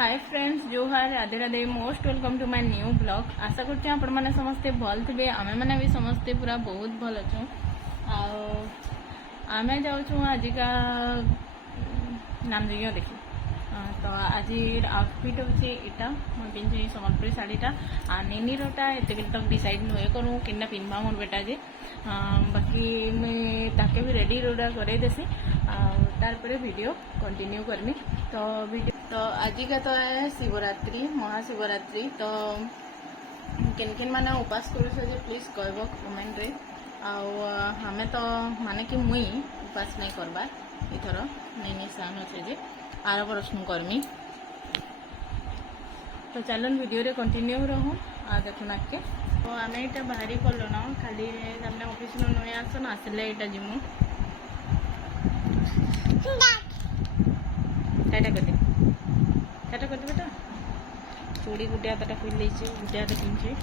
हाय friends जोहार Radhe Radhe most welcome to my new blog. आशा करते आपण मैंने समस्ते भल थे आमे मैंने भी समस्ते पूरा बहुत भल अच्छु। आमे जाऊँ आजिका नाम जगह देखी तो आज आउटफिट होचे इटा मैं पिंधे सम्बलपुरी शाढ़ीटा निनीरटा एत तक डिसाइड नुहे करूँ कि पिन्वा मोर बेटा जे बाकी मुझे ताके भी रेडी रोडा करे देसी तार वीडियो कंटिन्यू करमी। तो वीडियो तो आज का तो है शिवरात्रि महाशिवरात्रि। तो किन किन मैंने उपास कर प्लीज कहब कमेंट रे। आमे तो माने कि मुई उपास नहीं करवा इथर नहीं सान अच्छे जे आर बरस करमी। तो चलन वीडियो रे कंटिन्यू रहूँ आ देखुना के। तो आम यहाँ बाहरी कल न खाली ऑफिस नुए आसन आसले यहाँ जिमु टाटा कर टाटा कर बेटा चूड़ी गुटे हाथटा खुल गुटे हाथ पिंधे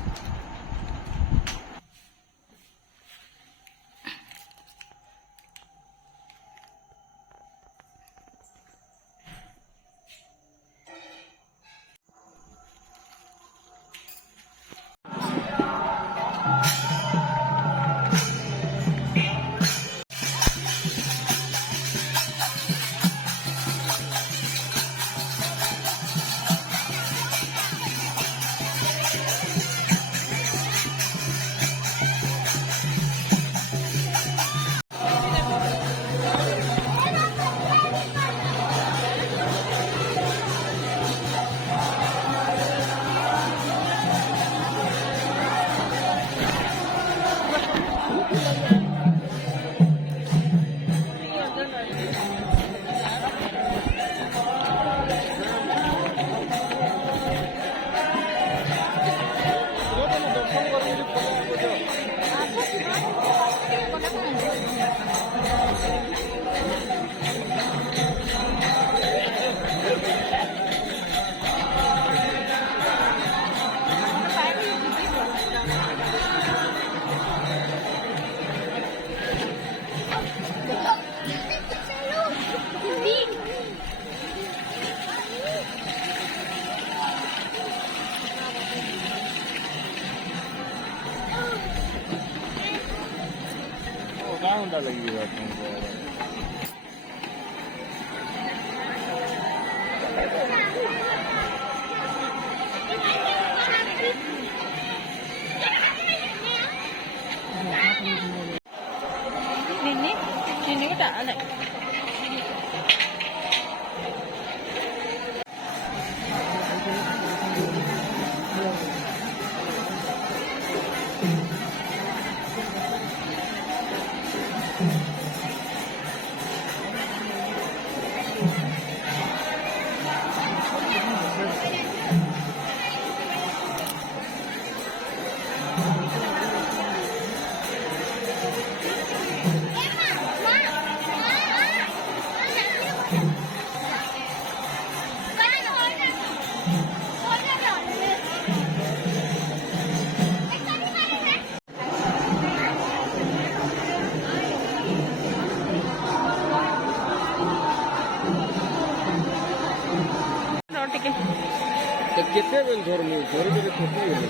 होंडा लगी हुई है ini kita ada केते बेल धरमु धरे धरे थकी गेल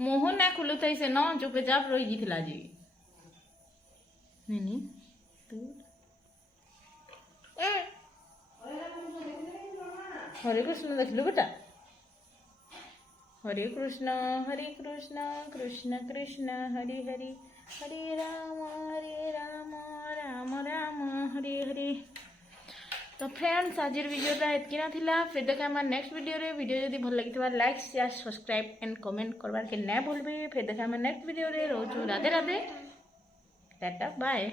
मुह ना खुलुथाई से न चुपचाप रही जिथिला जी नहीं तू हरे कृष्ण देखलु बेटा हरे कृष्ण कृष्ण कृष्ण हरे हरे हरे राम राम राम हरे हरे। तो फ्रेंड्स आज वीडियोटा एतकी ना फिर देखा हमारे नेक्स्ट वीडियो जब भल लगी like share subscribe and comment करवार के ना भूलबे। फिर देखा हमारे नेक्स्ट वीडियो रोज राधे राधे टाटा बाय।